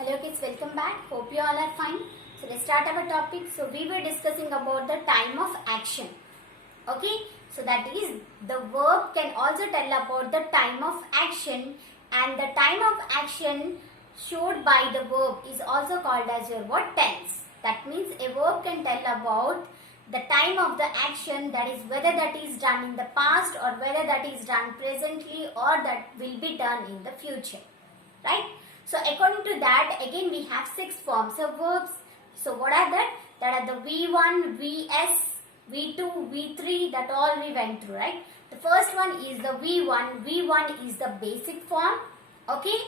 Hello kids, welcome back. Hope you all are fine. So let's start our topic. So we were discussing about the time of action. Okay, so that is the verb can also tell about the time of action, and the time of action showed by the verb is also called as your what? Tense. That means a verb can tell about the time of the action, that is whether that is done in the past or whether that is done presently or that will be done in the future. Right? So according to that, again we have 6 forms of verbs. So what are that? That are the V1, Vs, V2, V3, that all we went through, right? The first one is the V1. V1 is the basic form. Okay.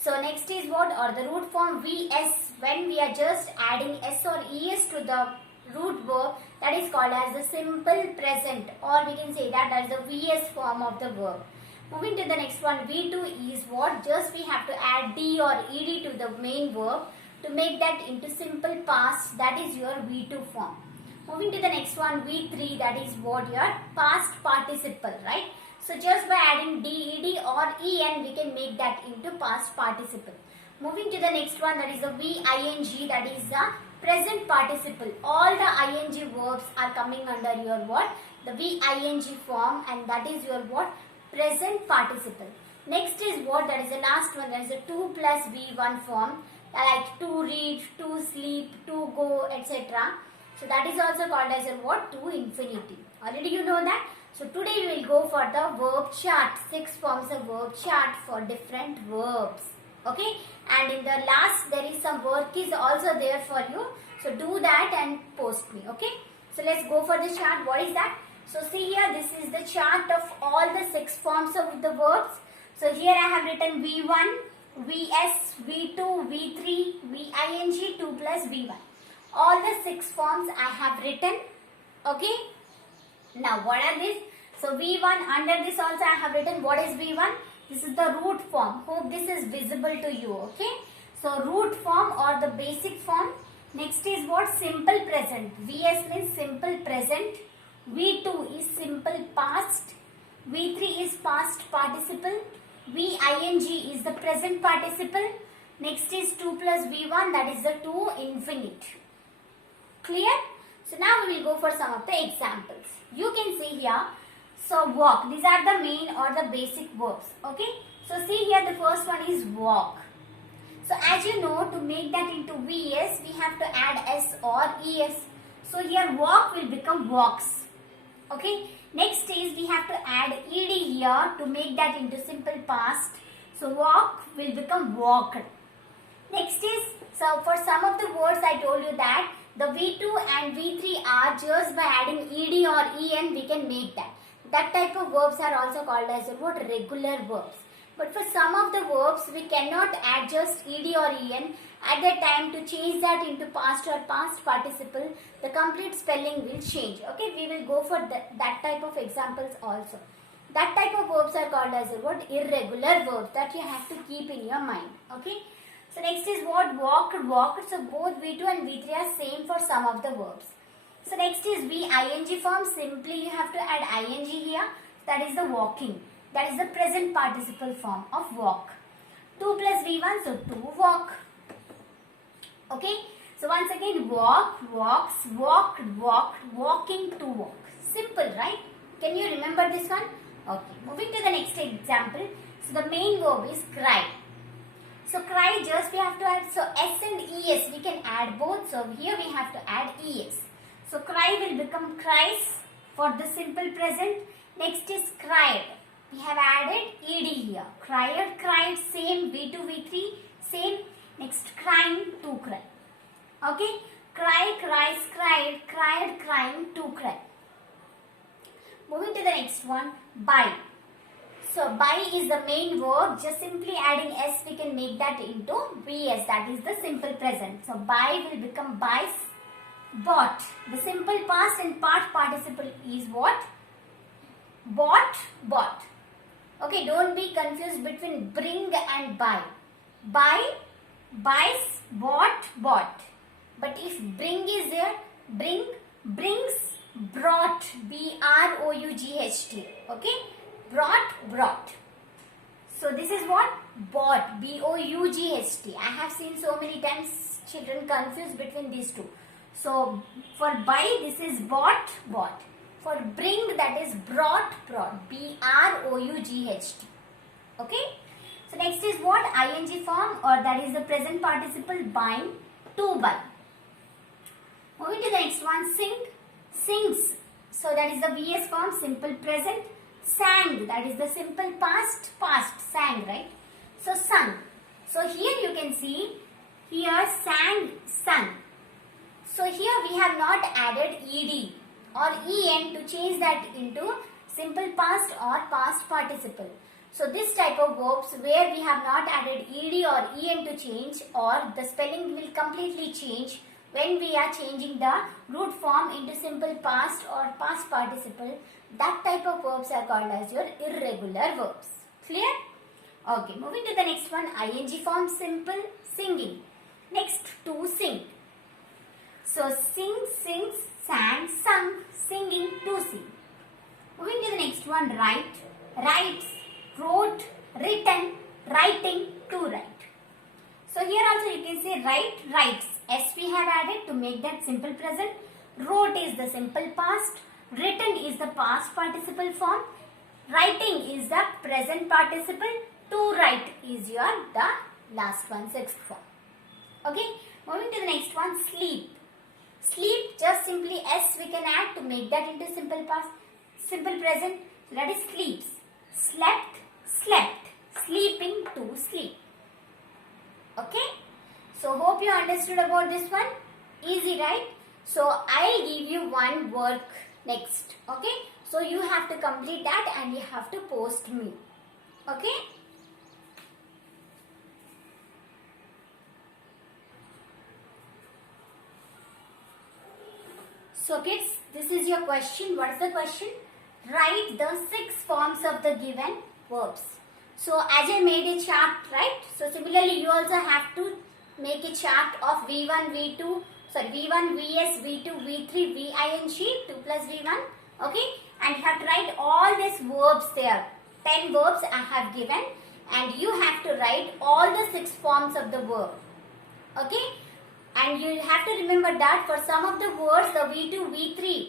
So next is what? Or the root form Vs. When we are just adding S or Es to the root verb, that is called as the simple present, or we can say that as the Vs form of the verb. Moving to the next one, V2 is what? Just we have to add D or ED to the main verb to make that into simple past, that is your V2 form. Moving to the next one, V3, that is what? Your past participle, right? So just by adding D, ED or EN, we can make that into past participle. Moving to the next one, that is the VING, that is the present participle. All the ing verbs are coming under your what? The VING form, and that is your what? Present participle. Next is what? That is the last one, that is the 2 plus V1 form, like to read, to sleep, to go, etc. So that is also called as a what? To infinity. Already you know that. So today we will go for the verb chart. 6 forms of verb chart for different verbs. Okay. And in the last there is some work is also there for you. So do that and post me. Okay. So let's go for the chart. What is that? So see here, this is the chart of all the 6 forms of the verbs. So here I have written V1, Vs, V2, V3, Ving, 2 plus V1. All the 6 forms I have written. Okay. Now what are these? So V1, under this also I have written what is V1. This is the root form. Hope this is visible to you. Okay. So root form or the basic form. Next is what? Simple present. Vs means simple present. V2 is simple past. V3 is past participle. Ving is the present participle. Next is 2 plus V1, that is the to infinite. Clear? So now we will go for some of the examples. You can see here. So walk. These are the main or the basic verbs. Okay. So see here, the first one is walk. So as you know, to make that into Vs, we have to add S or Es. So here walk will become walks. Okay. Next is we have to add ed here to make that into simple past. So walk will become walked. Next is, so for some of the words I told you that the V2 and V3 are just by adding ed or en we can make that. That type of verbs are also called as what? Regular verbs. But for some of the verbs we cannot add just ed or en. At that time, to change that into past or past participle, the complete spelling will change. Okay, we will go for that type of examples also. That type of verbs are called as what? Irregular verbs, that you have to keep in your mind. Okay. So next is what? Walked, walked. So both V2 and V3 are same for some of the verbs. So next is VING form. Simply you have to add ing here. That is the walking. That is the present participle form of walk. 2 plus V1, so to walk. Okay. So once again, walk, walks, walked, walked, walking, to walk. Simple, right? Can you remember this one? Okay. Moving to the next example. So the main verb is cry. So cry, just we have to add, so S and ES we can add both. So here we have to add ES. So cry will become cries for the simple present. Next is cried. We have added ed here. Cried, cried, same. V2, V3, same. Next, crying, to cry. Okay. Cry, cries, cried, cried, crying, to cry. Moving to the next one, buy. So buy is the main verb. Just simply adding S we can make that into Vs. That is the simple present. So buy will become buys. Bought. The simple past and part participle is what? Bought, bought. Okay, don't be confused between bring and buy. Buy, buys, bought, bought. But if bring is there, bring, brings, brought, BROUGHT. Okay, brought, brought. So this is what? Bought. B-O-U-G-H-T. I have seen so many times children confused between these two. So for buy, this is bought, bought. For bring, that is brought, brought. B-R-O-U-G-H-T. Okay. So next is what? ING form, or that is the present participle buying, to buy. Moving to the next one, sing, sings. So that is the VS form, simple present. Sang, that is the simple past, past, sang, right? So sung. So here you can see, here sang, sung. So here we have not added ed or en to change that into simple past or past participle. So this type of verbs where we have not added ed or en to change, or the spelling will completely change when we are changing the root form into simple past or past participle, that type of verbs are called as your irregular verbs. Clear? Okay, moving to the next one, ing form, simple, singing. Next, to sing. So sing, sings, sang, sung, singing, to sing. Moving to the next one, write, writes, wrote, written, writing, to write. So here also you can say write, writes. S we have added to make that simple present. Wrote is the simple past. Written is the past participle form. Writing is the present participle. To write is your the last one, sixth form. Okay. Moving to the next one, sleep. Sleep, just simply S we can add to make that into simple past, simple present. So that is sleeps. Slept, slept. Sleeping, to sleep. Okay. So hope you understood about this one. Easy, right? So I'll give you one work next. Okay. So you have to complete that and you have to post me. Okay. So kids, this is your question. What is the question? Write the 6 forms of the given verbs. So as I made a chart, right? So similarly you also have to make a chart of V1, V2, V1, Vs, V2, V3, Ving, 2 plus V1. Okay. And you have to write all these verbs there. 10 verbs I have given. And you have to write all the 6 forms of the verb. Okay. And you have to remember that for some of the words, the V2, V3,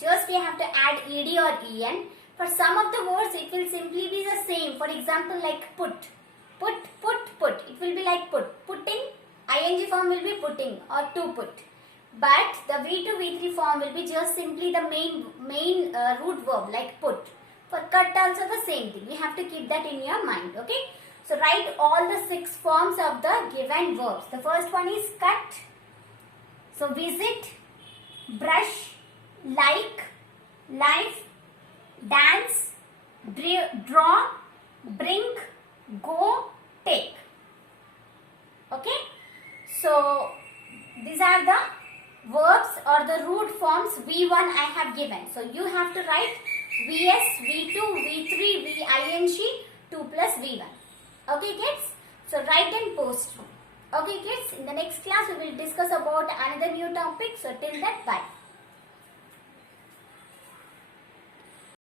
just you have to add ed or en. For some of the words, it will simply be the same. For example, like put. Put, put, put. It will be like put. Putting, ing form will be putting or to put. But the V2, V3 form will be just simply the main root verb like put. For cut also the same thing. You have to keep that in your mind. Okay. So write all the 6 forms of the given verbs. The first one is cut. So visit, brush, like, life, dance, draw, bring, go, take. Okay. So these are the verbs or the root forms V1 I have given. So you have to write Vs, V2, V3, Ving, 2 plus V1. Okay kids, so write and post. Okay kids, in the next class we will discuss about another new topic. So till that, bye.